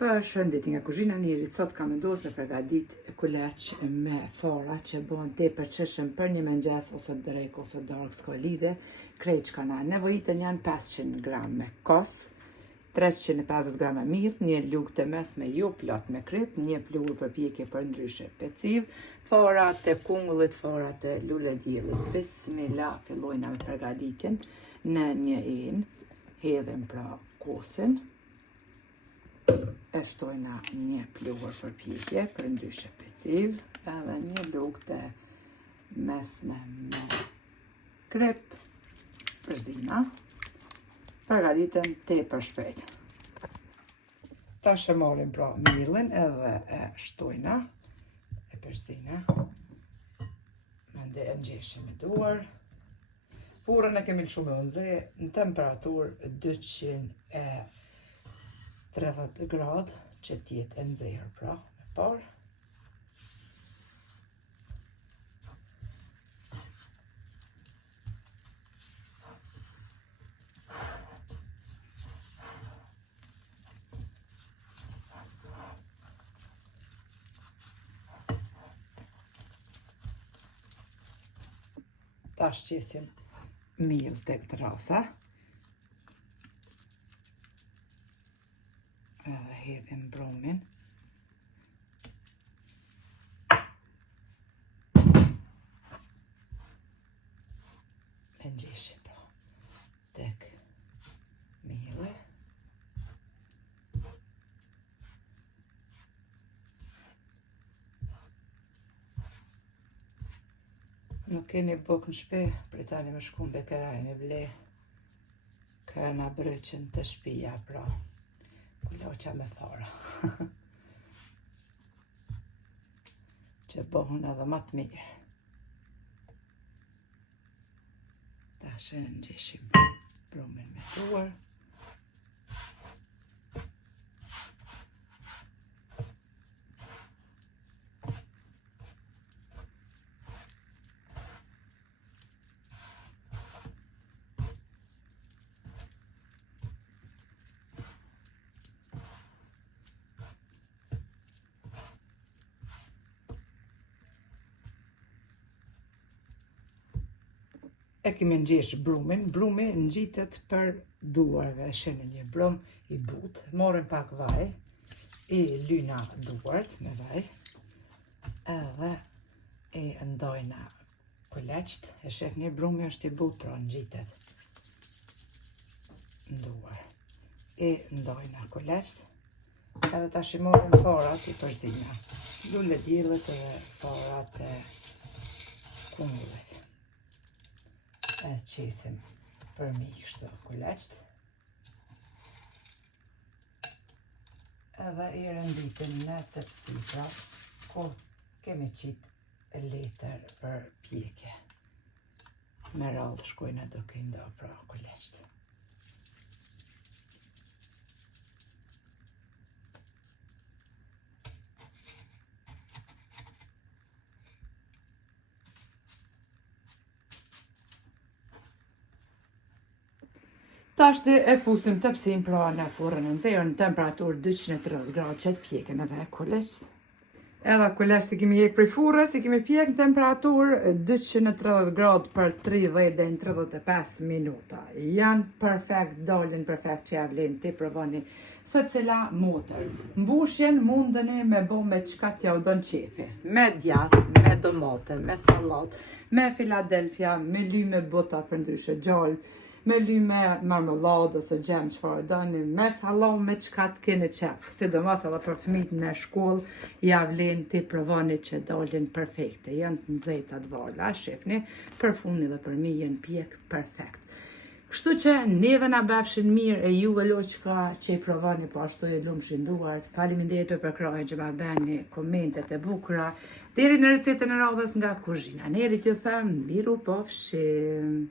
Përshëndetje nga kuzhina Nirit, sot kam vendosur përgatit kuleç me fara që bën tepër çeshëm për një mëngjes ose drek ose darkë s'ka lidhje. Krejt që na nevojitën janë 500 gram me kos, 350 gram me miell, një lugë të mesme jo plot me kryp, një pluhur për pjekje për ndryshe peciv, fara të kungullit, fara të lulediellit. Bismillah, fillojna me përgatitjen në një enë, hedhim pra kosin. E shtojna një pluhur për pjekje për ndryshe peciv, edhe një lugë të mesme me krip, përzina, përgatiten tepër shpejt. Tash e marrim pra miellin edhe e shtojna, e përzina, mende e ngjeshim me duar. Furrën e kemi lëshu me nxe në temperaturë 230 gradë që t'jetë e nxehur pra me parë. Tash qesim miell tek trasa. Edhe hedhim brumin. E ngjeshim pra tek mielli. Nuk keni bukë në shpe, pritani me shku në bekeraj me ble kërna bryqen të shpia pra kuloqa me fara. Që bëhen edhe më të mirë. Tash e ngjeshim brumin me duar. E kemi ngjesh brumin, brumi ngjitet për duarve, shihni një brum i butë, morëm pak vaj, i lyna duart me vaj, edhe e ndojna kuleçt, e shihni brumi është i butë, pra ngjitet në duar. E ndojna kuleçt, edhe tash i morëm farat i përzina, lulediellit e farat e kungullit. E qesim për mi kështu kuleçt. Edhe i renditin në tepsi, pra ku kemi qitë letër për pjekje. Me radhë shkojnë duke ndo pra kuleçt. Tash e fusim tepsin pra në furrën e nxehur në temperaturë 230 gradë që të pjekën edhe kuleçt. Edhe kuleçt i kemi jek prej furrës, i kemi pjek në temperaturë 230 gradë për 30 deri në 35 minuta. Janë perfekt, dalin perfekt që ja vlen ti provoni secila motër. Mbushjen mundeni me bo me çka t'ja u don qefi. Me djath, me domate, me sallatë, me Philadelphia, me lyme bota për ndryshe gjallë, me lyme marmeladë ose gjem çfarë doni, me sallam me çka t'keni qef. Sidomos edhe për fëmijët në shkollë, ja vlen ti provoni që dalin perfekte. Janë të nxehta të varla, shihni, për funi dhe për mi janë pjek perfekt. Kështu që neve na befshin mirë e juve loqka që i provoni po ashtu e lumshin duart. Faleminderit për krahjen që ma bëni, komentet e bukura. Deri në recetën e radhës nga kuzhina Nirit ju them, miru pofshim.